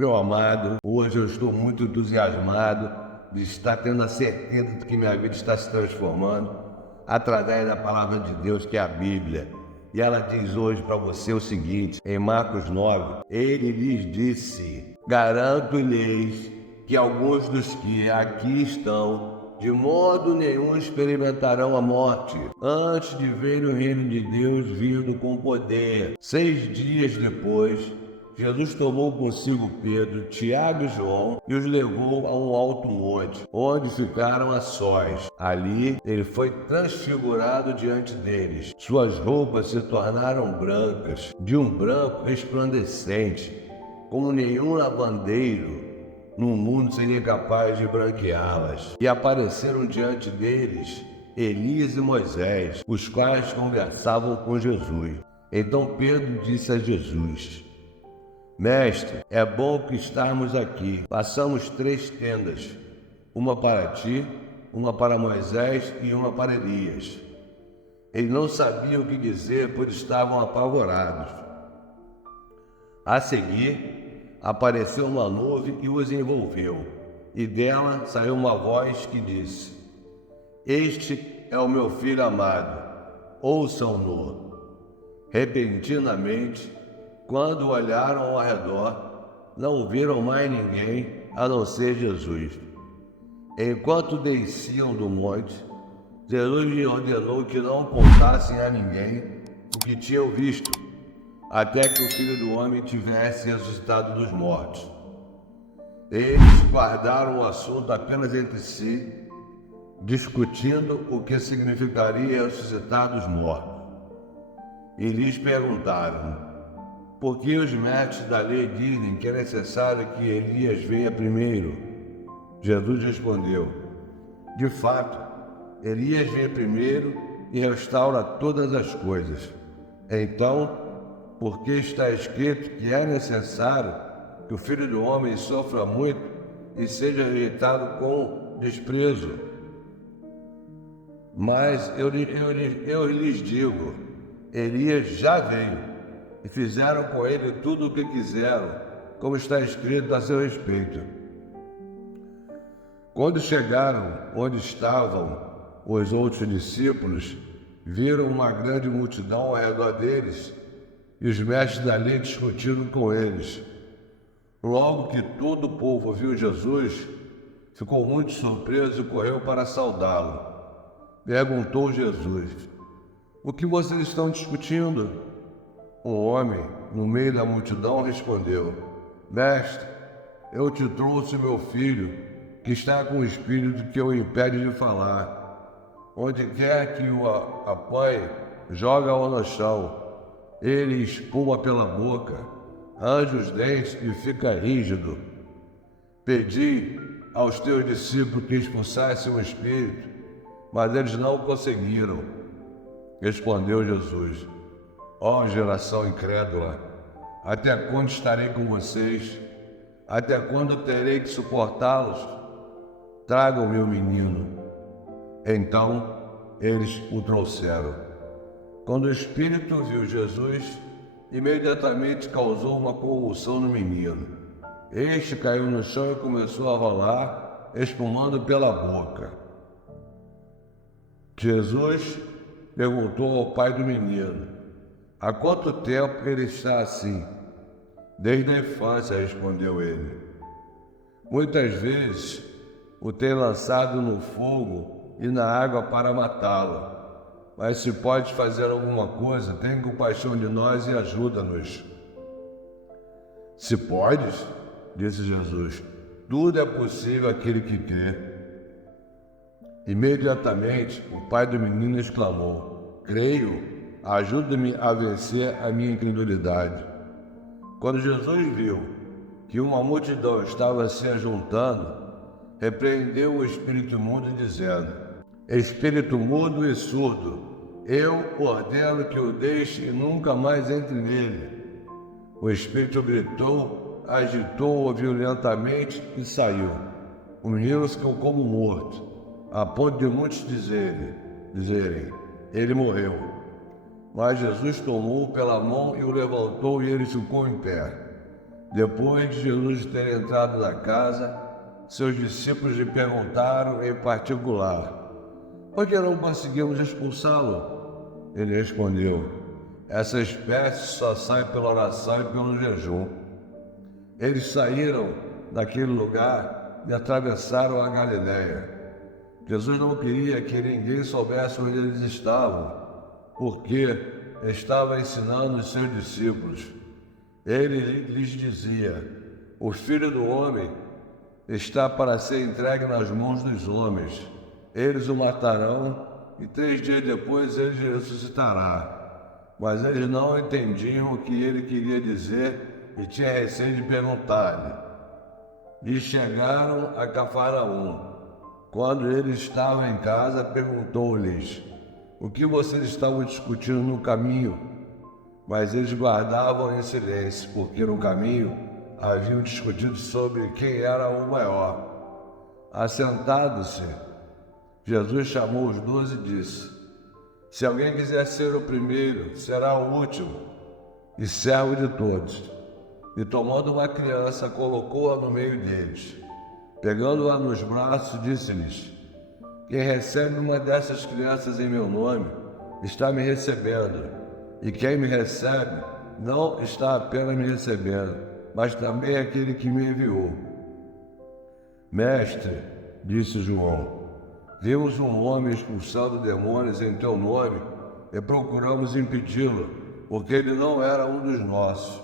Meu amado, hoje eu estou muito entusiasmado de estar tendo a certeza de que minha vida está se transformando através da palavra de Deus, que é a Bíblia. E ela diz hoje para você o seguinte, em Marcos 9, ele lhes disse: garanto-lhes que alguns dos que aqui estão de modo nenhum experimentarão a morte, antes de ver o reino de Deus vindo com poder. 6 dias depois, Jesus tomou consigo Pedro, Tiago e João e os levou a um alto monte, onde ficaram a sós. Ali ele foi transfigurado diante deles. Suas roupas se tornaram brancas, de um branco resplandecente, como nenhum lavandeiro no mundo seria capaz de branqueá-las. E apareceram diante deles Elias e Moisés, os quais conversavam com Jesus. Então Pedro disse a Jesus: Mestre, é bom que estarmos aqui. Façamos 3 tendas, uma para ti, uma para Moisés e uma para Elias. Eles não sabiam o que dizer, pois estavam apavorados. A seguir, apareceu uma nuvem e os envolveu, e dela saiu uma voz que disse: Este é o meu filho amado, ouçam-no. Repentinamente, quando olharam ao redor, não viram mais ninguém a não ser Jesus. Enquanto desciam do monte, Jesus lhe ordenou que não contassem a ninguém o que tinham visto, até que o Filho do Homem tivesse ressuscitado dos mortos. Eles guardaram o assunto apenas entre si, discutindo o que significaria ressuscitar dos mortos. E lhes perguntaram: por que os mestres da lei dizem que é necessário que Elias venha primeiro? Jesus respondeu: de fato, Elias vem primeiro e restaura todas as coisas. Então, porque está escrito que é necessário que o Filho do Homem sofra muito e seja rejeitado com desprezo. Mas eu lhes digo, Elias já veio, e fizeram com ele tudo o que quiseram, como está escrito a seu respeito. Quando chegaram onde estavam os outros discípulos, viram uma grande multidão ao redor deles, e os mestres da lei discutiram com eles. Logo que todo o povo viu Jesus, ficou muito surpreso e correu para saudá-lo. Perguntou Jesus: o que vocês estão discutindo? Um homem, no meio da multidão, respondeu: Mestre, eu te trouxe meu filho, que está com o espírito que o impede de falar. Onde quer que o apanhe, joga-o no chão. Ele espuma pela boca, arranja os dentes e fica rígido. Pedi aos teus discípulos que expulsassem o espírito, mas eles não conseguiram. Respondeu Jesus: ó geração incrédula, até quando estarei com vocês? Até quando terei que suportá-los? Tragam-me o menino. Então eles o trouxeram. Quando o espírito viu Jesus, imediatamente causou uma convulsão no menino. Este caiu no chão e começou a rolar, espumando pela boca. Jesus perguntou ao pai do menino: há quanto tempo ele está assim? Desde a infância, respondeu ele. Muitas vezes o tem lançado no fogo e na água para matá-lo. Mas se podes fazer alguma coisa, tenha compaixão de nós e ajuda-nos. Se podes, disse Jesus, tudo é possível àquele que crê. Imediatamente, o pai do menino exclamou: creio, ajuda-me a vencer a minha incredulidade. Quando Jesus viu que uma multidão estava se ajuntando, repreendeu o espírito mudo, dizendo: espírito mudo e surdo, eu ordeno que o deixe e nunca mais entre nele. O espírito gritou, agitou-o violentamente e saiu. O menino ficou como morto, a ponto de muitos dizerem, ele morreu. Mas Jesus tomou-o pela mão e o levantou, e ele ficou em pé. Depois de Jesus ter entrado na casa, seus discípulos lhe perguntaram em particular: por que não conseguimos expulsá-lo? Ele respondeu: essa espécie só sai pela oração e pelo jejum. Eles saíram daquele lugar e atravessaram a Galiléia. Jesus não queria que ninguém soubesse onde eles estavam, porque estava ensinando os seus discípulos. Ele lhes dizia: o Filho do Homem está para ser entregue nas mãos dos homens. Eles o matarão e 3 dias depois ele ressuscitará. Mas eles não entendiam o que ele queria dizer e tinha receio de perguntar-lhe. E chegaram a Cafarnaum. Quando ele estava em casa, perguntou-lhes: o que vocês estavam discutindo no caminho? Mas eles guardavam em silêncio, porque no caminho haviam discutido sobre quem era o maior. Assentado-se, Jesus chamou os 12 e disse: se alguém quiser ser o primeiro, será o último e servo de todos. E tomando uma criança, colocou-a no meio deles. Pegando-a nos braços, disse-lhes: quem recebe uma dessas crianças em meu nome, está me recebendo. E quem me recebe, não está apenas me recebendo, mas também aquele que me enviou. Mestre, disse João, vimos um homem expulsando demônios em teu nome e procuramos impedi-lo, porque ele não era um dos nossos.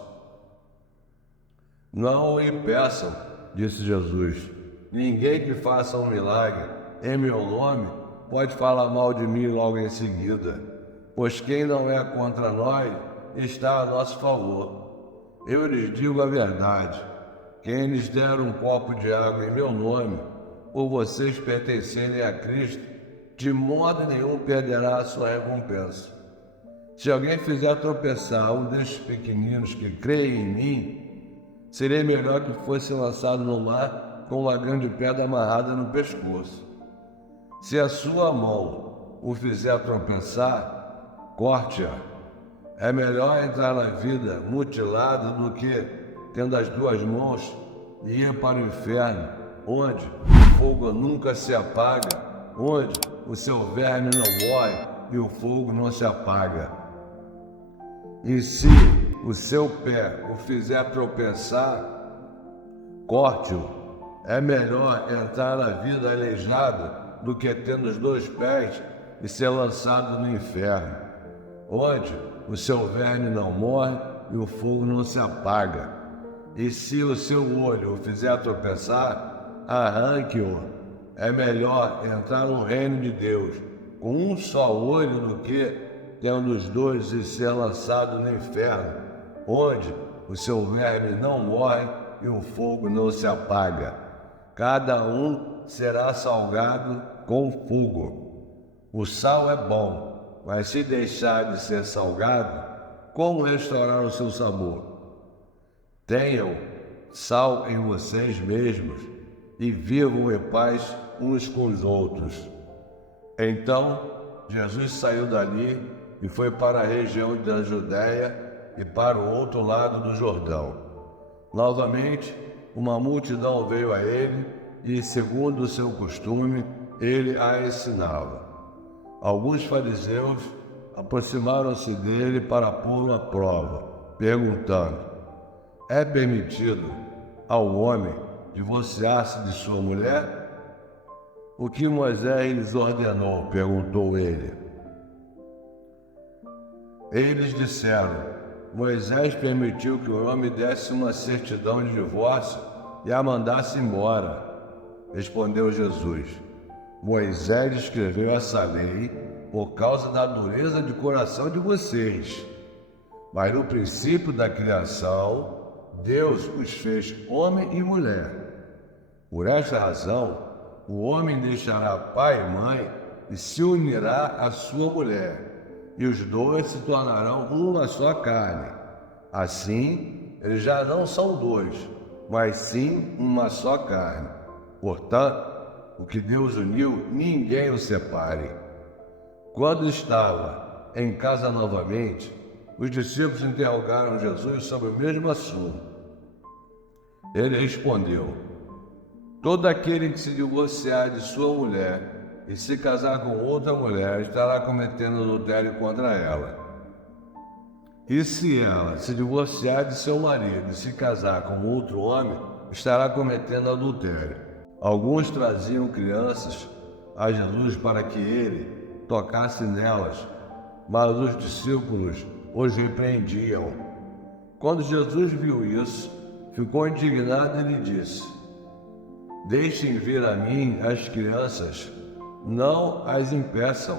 Não o impeçam, disse Jesus. Ninguém que faça um milagre em meu nome pode falar mal de mim logo em seguida, pois quem não é contra nós está a nosso favor. Eu lhes digo a verdade: quem lhes der um copo de água em meu nome, por vocês pertencerem a Cristo, de modo nenhum perderá a sua recompensa. Se alguém fizer tropeçar um destes pequeninos que creem em mim, seria melhor que fosse lançado no mar com uma grande pedra amarrada no pescoço. Se a sua mão o fizer tropeçar, corte-a. É melhor entrar na vida mutilado do que, tendo as 2 mãos, ir para o inferno, onde o fogo nunca se apaga, onde o seu verme não morre e o fogo não se apaga. E se o seu pé o fizer tropeçar, corte-o. É melhor entrar na vida aleijado do que tendo os 2 pés e ser lançado no inferno, onde o seu verme não morre e o fogo não se apaga. E se o seu olho o fizer tropeçar, arranque-o. É melhor entrar no reino de Deus com um só olho do que, tendo os 2, e ser lançado no inferno, onde o seu verme não morre e o fogo não se apaga. Cada um será salgado com fogo. O sal é bom, mas se deixar de ser salgado, como restaurar o seu sabor? Tenham sal em vocês mesmos e vivam em paz uns com os outros. Então, Jesus saiu dali e foi para a região da Judéia e para o outro lado do Jordão. Novamente, uma multidão veio a ele e, segundo o seu costume, ele a ensinava. Alguns fariseus aproximaram-se dele para pô-lo à prova, perguntando: é permitido ao homem divorciar-se de sua mulher? O que Moisés lhes ordenou? Perguntou ele. Eles disseram: Moisés permitiu que o homem desse uma certidão de divórcio e a mandasse embora. Respondeu Jesus: Moisés escreveu essa lei por causa da dureza de coração de vocês. Mas no princípio da criação, Deus os fez homem e mulher. Por esta razão, o homem deixará pai e mãe e se unirá à sua mulher, e os 2 se tornarão uma só carne. Assim, eles já não são 2, mas sim uma só carne. Portanto, o que Deus uniu, ninguém o separe. Quando estava em casa novamente, os discípulos interrogaram Jesus sobre o mesmo assunto. Ele respondeu: todo aquele que se divorciar de sua mulher e se casar com outra mulher estará cometendo adultério contra ela. E se ela se divorciar de seu marido e se casar com outro homem, estará cometendo adultério. Alguns traziam crianças a Jesus para que ele tocasse nelas, mas os discípulos os repreendiam. Quando Jesus viu isso, ficou indignado e lhe disse: deixem vir a mim as crianças, não as impeçam,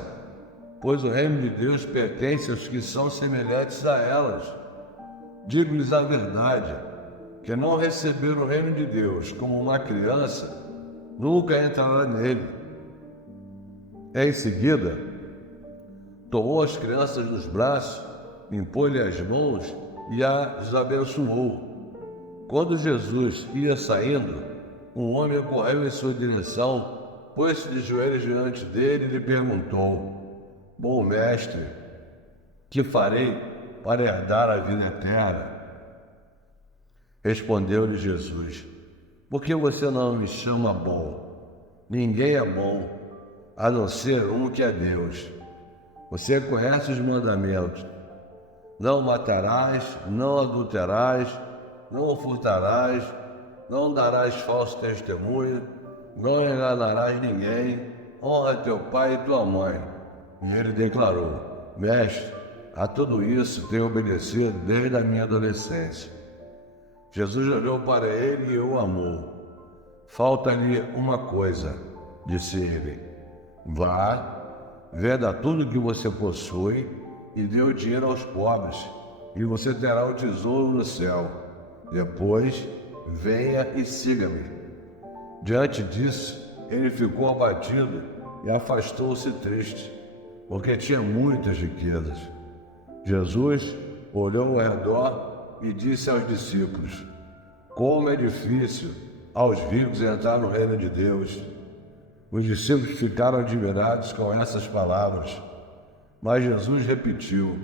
pois o reino de Deus pertence aos que são semelhantes a elas. Digo-lhes a verdade, que não receber o reino de Deus como uma criança, nunca entrará nele. Em seguida, tomou as crianças nos braços, impôs-lhe as mãos e as abençoou. Quando Jesus ia saindo, um homem correu em sua direção, pôs-se de joelhos diante dele e lhe perguntou: bom mestre, que farei para herdar a vida eterna? Respondeu-lhe Jesus: por que você não me chama bom? Ninguém é bom, a não ser um que é Deus. Você conhece os mandamentos: não matarás, não adulterarás, não furtarás, não darás falso testemunho, não enganarás ninguém, honra teu pai e tua mãe. E ele declarou: mestre, a tudo isso tenho obedecido desde a minha adolescência. Jesus olhou para ele e o amou. Falta-lhe uma coisa, disse ele: vá, venda tudo que você possui e dê o dinheiro aos pobres, e você terá o tesouro no céu. Depois, venha e siga-me. Diante disso, ele ficou abatido e afastou-se triste, porque tinha muitas riquezas. Jesus olhou ao redor e disse aos discípulos: como é difícil aos ricos entrar no reino de Deus. Os discípulos ficaram admirados com essas palavras. Mas Jesus repetiu: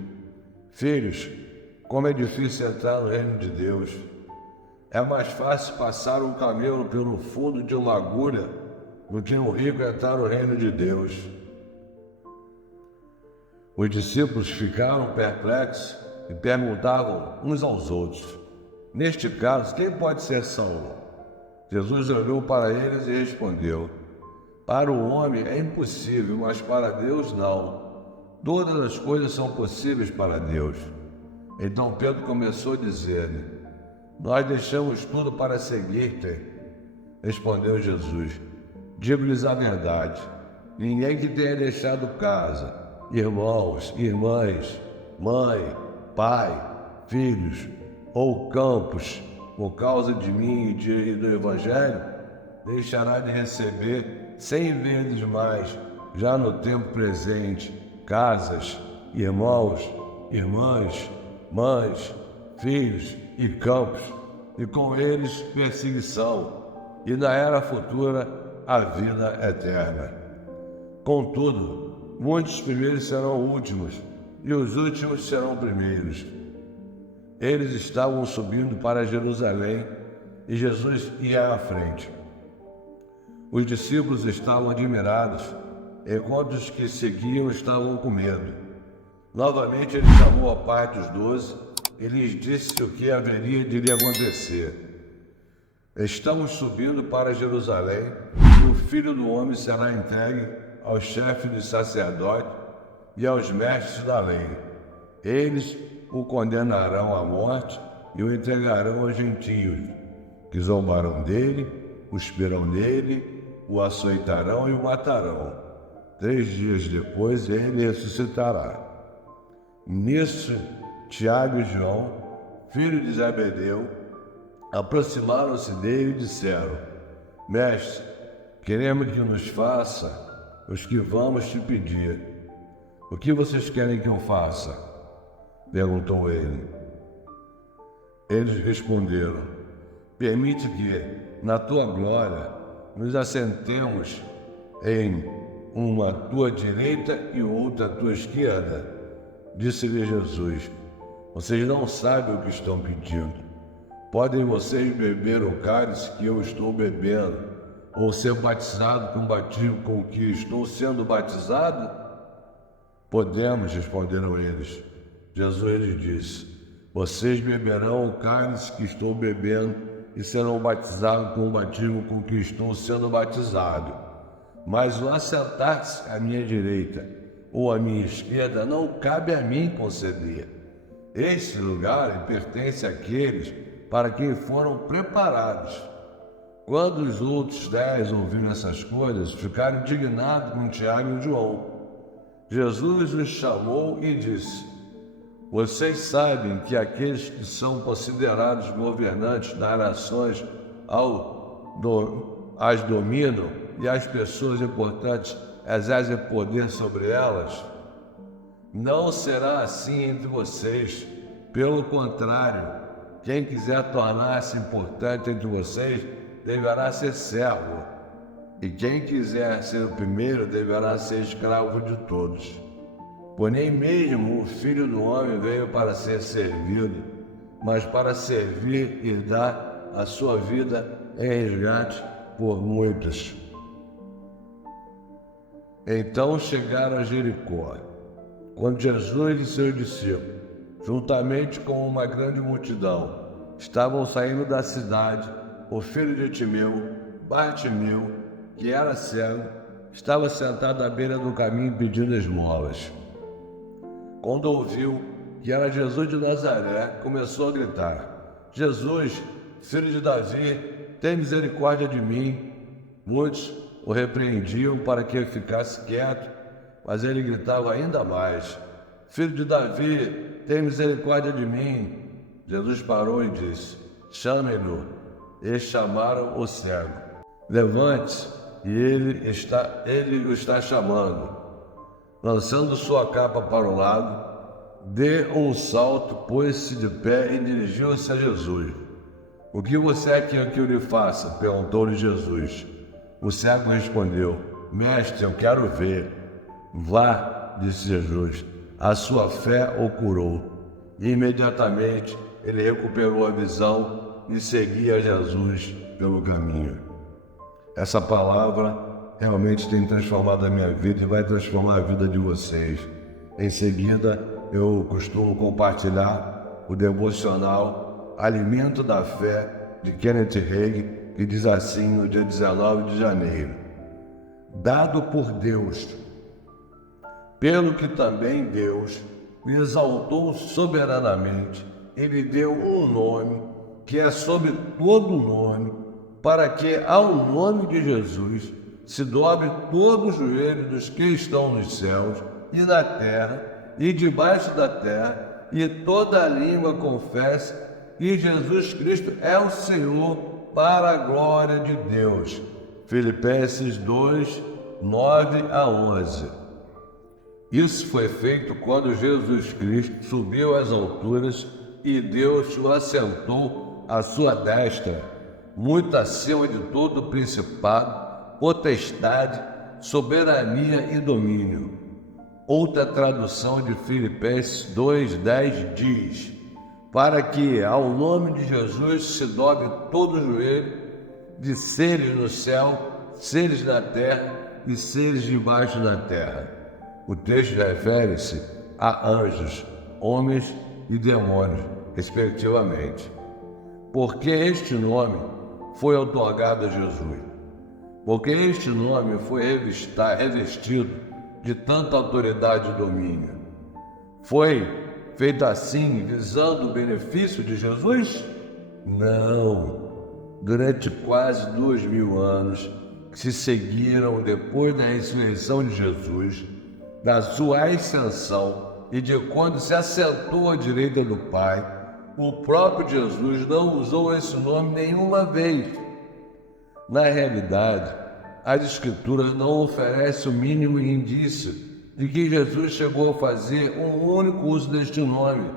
filhos, como é difícil entrar no reino de Deus. É mais fácil passar um camelo pelo fundo de uma agulha do que um rico entrar no reino de Deus. Os discípulos ficaram perplexos e perguntavam uns aos outros: neste caso, quem pode ser salvo? Jesus olhou para eles e respondeu: para o homem é impossível, mas para Deus não. Todas as coisas são possíveis para Deus. Então Pedro começou a dizer-lhe: nós deixamos tudo para seguir-te. Respondeu Jesus: digo-lhes a verdade, ninguém que tenha deixado casa, irmãos, irmãs, mãe, pai, filhos ou campos, por causa de mim e do Evangelho, deixará de receber 100 vezes mais, já no tempo presente, casas, irmãos, irmãs, mães, filhos e campos, e com eles perseguição, e na era futura a vida eterna. Contudo, muitos primeiros serão últimos, e os últimos serão primeiros. Eles estavam subindo para Jerusalém, e Jesus ia à frente. Os discípulos estavam admirados, enquanto os que seguiam estavam com medo. Novamente ele chamou a parte dos 12 e lhes disse o que haveria de lhe acontecer. Estamos subindo para Jerusalém, e o Filho do Homem será entregue aos chefes dos sacerdotes e aos mestres da lei. Eles o condenarão à morte e o entregarão aos gentios, que zombarão dele, cuspirão nele, o açoitarão e o matarão. 3 dias depois ele ressuscitará. Nisso, Tiago e João, filhos de Zebedeu, aproximaram-se dele e disseram: mestre, queremos que nos faça os que vamos te pedir. O que vocês querem que eu faça? Perguntou ele. Eles responderam: permite que, na tua glória, nos assentemos em uma à tua direita e outra à tua esquerda. Disse-lhe Jesus: vocês não sabem o que estão pedindo. podem vocês beber o cálice que eu estou bebendo, ou ser batizado com o batismo com que estou sendo batizado? Podemos, responderam eles. Jesus lhes disse: vocês beberão o cálice que estou bebendo e serão batizados com o batismo com que estou sendo batizado. Mas o assentar-se à minha direita ou à minha esquerda não cabe a mim conceder. Este lugar pertence àqueles para quem foram preparados. Quando os outros 10 ouviram essas coisas, ficaram indignados com Tiago e João. Jesus os chamou e disse: vocês sabem que aqueles que são considerados governantes das nações as dominam e as pessoas importantes exercem poder sobre elas? Não será assim entre vocês. Pelo contrário, quem quiser tornar-se importante entre vocês deverá ser servo, e quem quiser ser o primeiro deverá ser escravo de todos. Pois nem mesmo o Filho do Homem veio para ser servido, mas para servir e dar a sua vida em resgate por muitos. Então chegaram a Jericó. Quando Jesus e seus discípulos, juntamente com uma grande multidão, estavam saindo da cidade, o filho de Timeu, Bartimeu, que era cego, estava sentado à beira do caminho pedindo esmolas. Quando ouviu que era Jesus de Nazaré, começou a gritar: Jesus, filho de Davi, tem misericórdia de mim. Muitos o repreendiam para que ele ficasse quieto, mas ele gritava ainda mais: Filho de Davi, tem misericórdia de mim. Jesus parou e disse: chamem-no. Eles chamaram o cego. Levante-se, e ele o está chamando. Lançando sua capa para o lado, deu um salto, pôs-se de pé e dirigiu-se a Jesus. O que você quer que eu lhe faça? Perguntou-lhe Jesus. O cego respondeu: Mestre, eu quero ver. Vá, disse Jesus, a sua fé o curou. E imediatamente ele recuperou a visão e seguia Jesus pelo caminho. Essa palavra realmente tem transformado a minha vida e vai transformar a vida de vocês. Em seguida, eu costumo compartilhar o devocional Alimento da Fé, de Kenneth Hagin, que diz assim no dia 19 de janeiro: dado por Deus, pelo que também Deus o exaltou soberanamente, ele deu um nome que é sobre todo nome, para que ao nome de Jesus se dobre todo o joelho dos que estão nos céus e na terra e debaixo da terra, e toda a língua confesse que Jesus Cristo é o Senhor, para a glória de Deus. Filipenses 2, 9 a 11. Isso foi feito quando Jesus Cristo subiu às alturas e Deus o assentou à sua destra, muito acima de todo principado, potestade, soberania e domínio. Outra tradução de Filipenses 2:10 diz: para que ao nome de Jesus se dobre todo o joelho de seres no céu, seres na terra e seres debaixo da terra. O texto refere-se a anjos, homens e demônios, respectivamente. Porque este nome foi outorgado a Jesus. Porque este nome foi revestido de tanta autoridade e domínio. Foi feito assim visando o benefício de Jesus? Não. Durante quase 2000 anos que se seguiram depois da ressurreição de Jesus, da sua ascensão e de quando se assentou à direita do Pai, o próprio Jesus não usou esse nome nenhuma vez. Na realidade, as Escrituras não oferecem o mínimo indício de que Jesus chegou a fazer um único uso deste nome.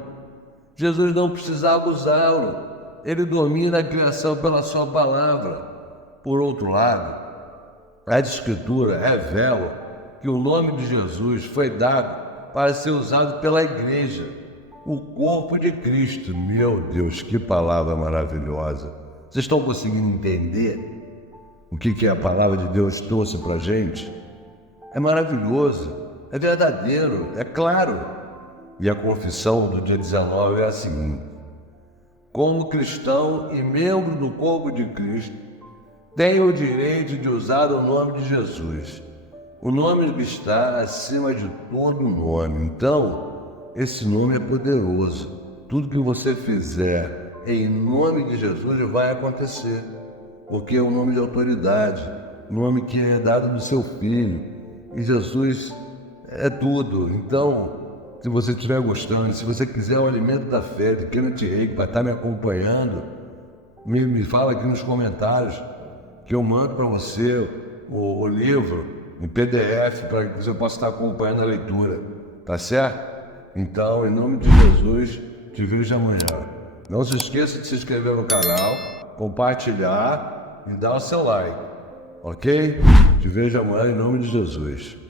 Jesus não precisava usá-lo, ele domina a criação pela sua palavra. Por outro lado, as Escrituras revelam que o nome de Jesus foi dado para ser usado pela igreja. o corpo de Cristo. Meu Deus, que palavra maravilhosa. Vocês estão conseguindo entender o que a palavra de Deus trouxe para a gente? É maravilhoso, é verdadeiro, é claro. E a confissão do dia 19 é a seguinte: como cristão e membro do corpo de Cristo, tenho o direito de usar o nome de Jesus, o nome que está acima de todo nome. Então, esse nome é poderoso. Tudo que você fizer em nome de Jesus vai acontecer, porque é um nome de autoridade, nome que é dado do seu Filho, e Jesus é tudo. Então, se você estiver gostando, se você quiser o alimento da fé de Kenneth Hagin para estar me acompanhando, me fala aqui nos comentários, que eu mando para você o livro em PDF para que você possa estar acompanhando a leitura, tá certo? Então, em nome de Jesus, te vejo amanhã. Não se esqueça de se inscrever no canal, compartilhar e dar o seu like, ok? Te vejo amanhã em nome de Jesus.